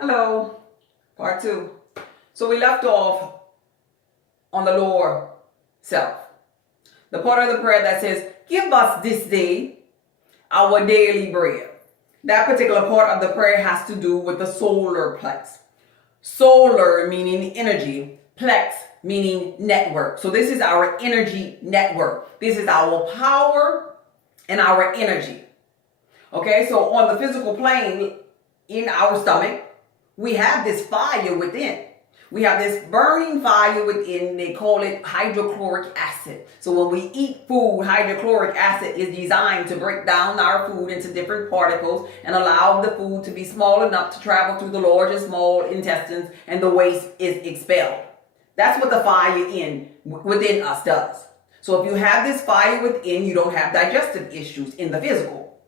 Hello, part two. So we left off on the lower self. The part of the prayer that says, give us this day our daily bread. That particular part of the prayer has to do with the solar plex. Solar meaning energy, plex meaning network. So this is our energy network. This is our power and our energy. Okay, so on the physical plane, in our stomach, we have this fire within. We have this burning fire within. They call it hydrochloric acid. So when we eat food, hydrochloric acid is designed to break down our food into different particles and allow the food to be small enough to travel through the large and small intestines, and the waste is expelled. That's what the fire within us does. So if you have this fire within, you don't have digestive issues in the physical.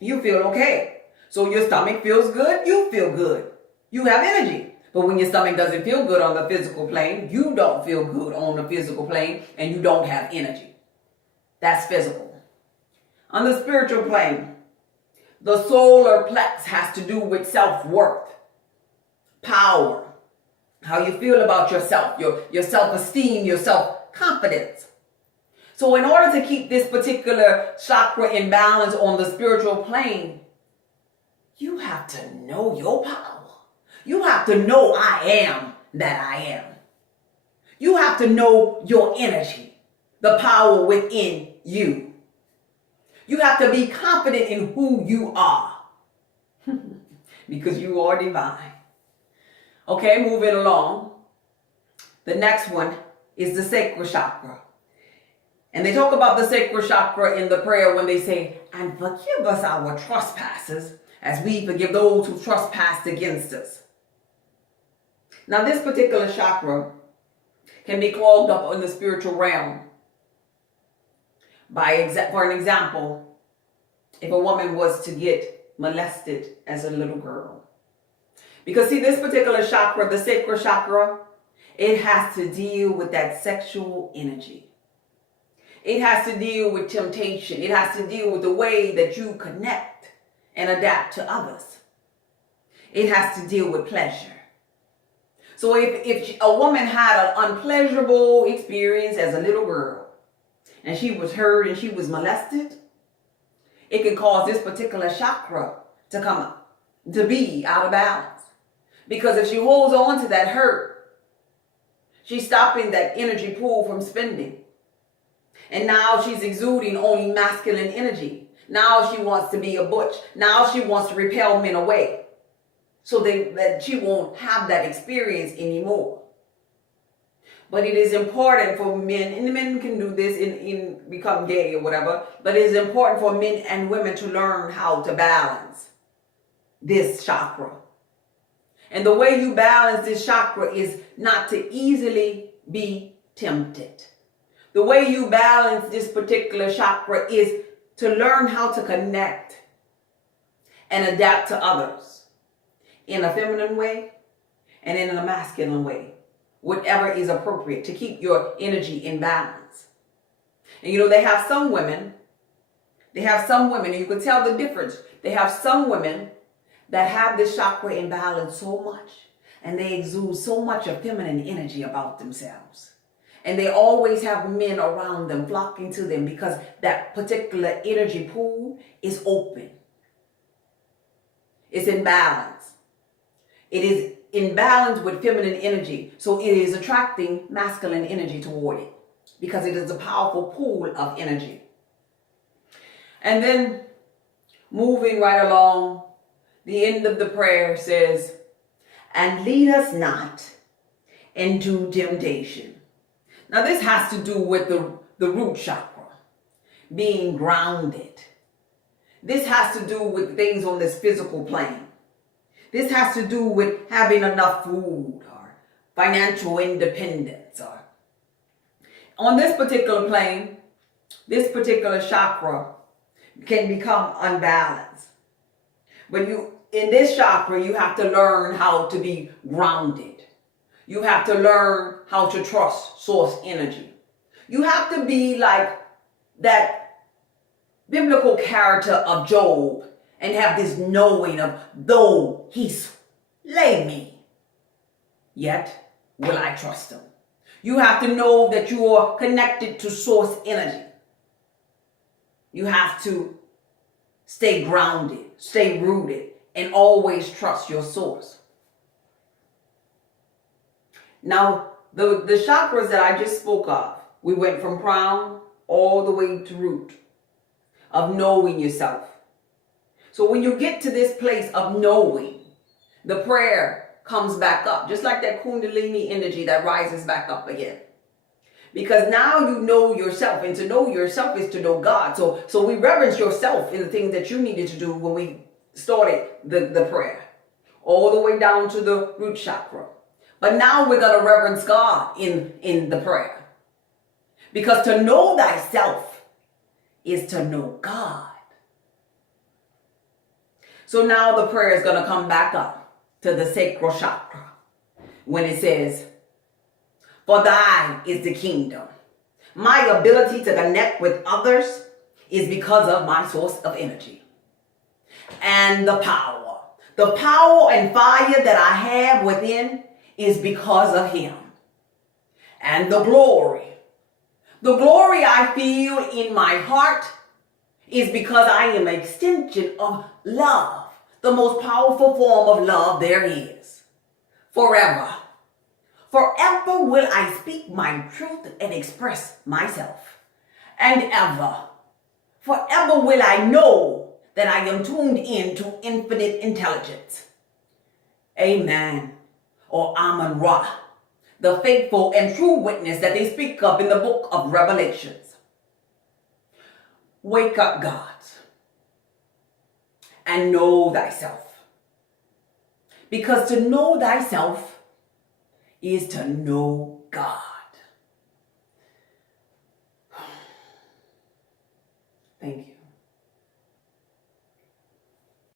You feel okay. So your stomach feels good, you feel good. You have energy. But when your stomach doesn't feel good on the physical plane, you don't feel good on the physical plane, and you don't have energy. That's physical. On the spiritual plane, the solar plex has to do with self-worth, power, how you feel about yourself, your self-esteem, your self-confidence. So in order to keep this particular chakra in balance on the spiritual plane, you have to know your power. You have to know I am that I am. You have to know your energy, the power within you. You have to be confident in who you are because you are divine. Okay, moving along. The next one is the sacral chakra. And they talk about the sacral chakra in the prayer when they say, and forgive us our trespasses as we forgive those who trespass against us. Now, this particular chakra can be clogged up in the spiritual realm. For an example, if a woman was to get molested as a little girl. Because see, this particular chakra, the sacral chakra, it has to deal with that sexual energy. It has to deal with temptation. It has to deal with the way that you connect and adapt to others. It has to deal with pleasure. So if a woman had an unpleasurable experience as a little girl, and she was hurt and she was molested, it can cause this particular chakra to come up, to be out of balance. Because if she holds on to that hurt, she's stopping that energy pool from spending. And now she's exuding only masculine energy. Now she wants to be a butch. Now she wants to repel men away. So that she won't have that experience anymore. But it is important for men, and men can do this in become gay or whatever, but it is important for men and women to learn how to balance this chakra. And the way you balance this chakra is not to easily be tempted. The way you balance this particular chakra is to learn how to connect and adapt to others in a feminine way and in a masculine way, whatever is appropriate to keep your energy in balance. And you know, they have some women, and you can tell the difference. They have some women that have this chakra in balance so much, and they exude so much of feminine energy about themselves. And they always have men around them flocking to them because that particular energy pool is open. It's in balance. It is in balance with feminine energy. So it is attracting masculine energy toward it because it is a powerful pool of energy. And then moving right along, the end of the prayer says, and lead us not into temptation. Now this has to do with the root chakra, being grounded. This has to do with things on this physical plane. This has to do with having enough food or financial independence. Or on this particular plane, this particular chakra can become unbalanced. But in this chakra, you have to learn how to be grounded. You have to learn how to trust source energy. You have to be like that biblical character of Job and have this knowing of though he lay me, yet will I trust him. You have to know that you are connected to source energy. You have to stay grounded, stay rooted, and always trust your source. Now, the chakras that I just spoke of, we went from crown all the way to root of knowing yourself. So when you get to this place of knowing, the prayer comes back up, just like that kundalini energy that rises back up again. Because now you know yourself, and to know yourself is to know God. So we reverence yourself in the things that you needed to do when we started the prayer, all the way down to the root chakra. But now we're going to reverence God in the prayer. Because to know thyself is to know God. So now the prayer is going to come back up to the sacral chakra when it says, for thine is the kingdom. My ability to connect with others is because of my source of energy. And the power. The power and fire that I have within is because of him. And the glory. The glory I feel in my heart is because I am an extension of love. The most powerful form of love there is. Forever. Forever will I speak my truth and express myself. And ever. Forever will I know that I am tuned in to infinite intelligence. Amen. Or Amun Ra, the faithful and true witness that they speak of in the book of Revelations. Wake up, God, and know thyself. Because to know thyself is to know God. Thank you.